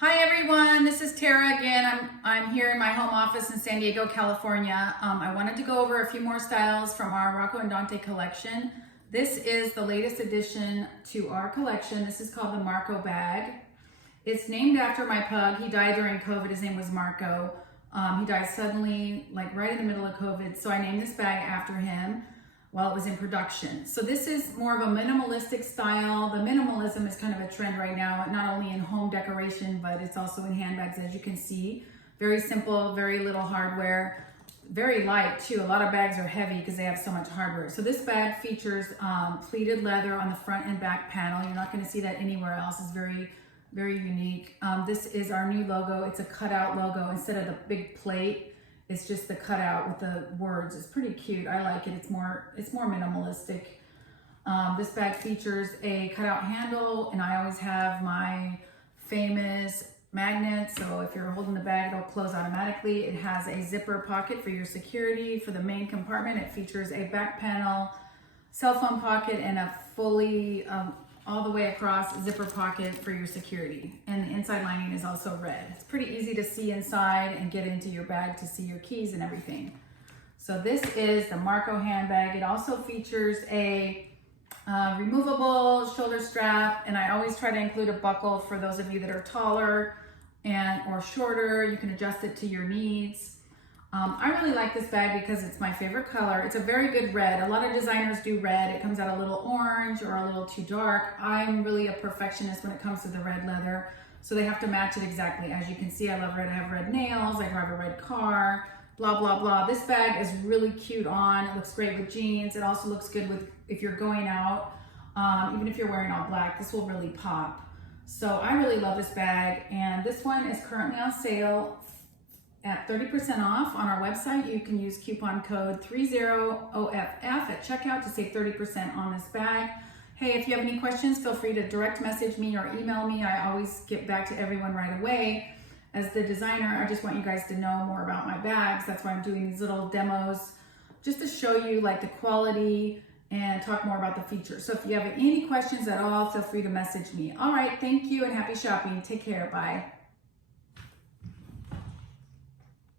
Hi everyone, this is Tara again. I'm here in my home office in San Diego, California. I wanted to go over a few more styles from our Rocco and Dante collection. This is the latest addition to our collection. This is called the Marco bag. It's named after my pug. He died during COVID. His name was Marco. He died suddenly, like right in the middle of COVID. So I named this bag after him while it was in production. So this is more of a minimalistic style. The minimalism is kind of a trend right now, not only in home decoration, but it's also in handbags, as you can see. Very simple, very little hardware, very light too. A lot of bags are heavy because they have so much hardware. So this bag features pleated leather on the front and back panel. You're not going to see that anywhere else. It's very, very unique. This is our new logo. It's a cutout logo instead of the big plate. It's just the cutout with the words. It's pretty cute. I like it. It's more minimalistic. This bag features a cutout handle, and I always have my famous magnet. So if you're holding the bag, it'll close automatically. It has a zipper pocket for your security. For the main compartment, it features a back panel, cell phone pocket, and a fully all the way across zipper pocket for your security. And the inside lining is also red. It's pretty easy to see inside and get into your bag to see your keys and everything. So this is the Marco handbag. It also features a removable shoulder strap, and I always try to include a buckle for those of you that are taller or shorter. You can adjust it to your needs. I really like this bag because it's my favorite color. It's a very good red. A lot of designers do red. It comes out a little orange or a little too dark. I'm really a perfectionist when it comes to the red leather, so they have to match it exactly. As you can see, I love red. I have red nails. I drive a red car, blah, blah, blah. This bag is really cute on. It looks great with jeans. It also looks good with if you're going out. Even if you're wearing all black, this will really pop. So I really love this bag, and this one is currently on sale at 30% off on our website. You can use coupon code 30OFF at checkout to save 30% on this bag. Hey, if you have any questions, feel free to direct message me or email me. I always get back to everyone right away. As the designer, I just want you guys to know more about my bags. That's why I'm doing these little demos, just to show you like the quality and talk more about the features. So if you have any questions at all, feel free to message me. All right, thank you and happy shopping. Take care, bye.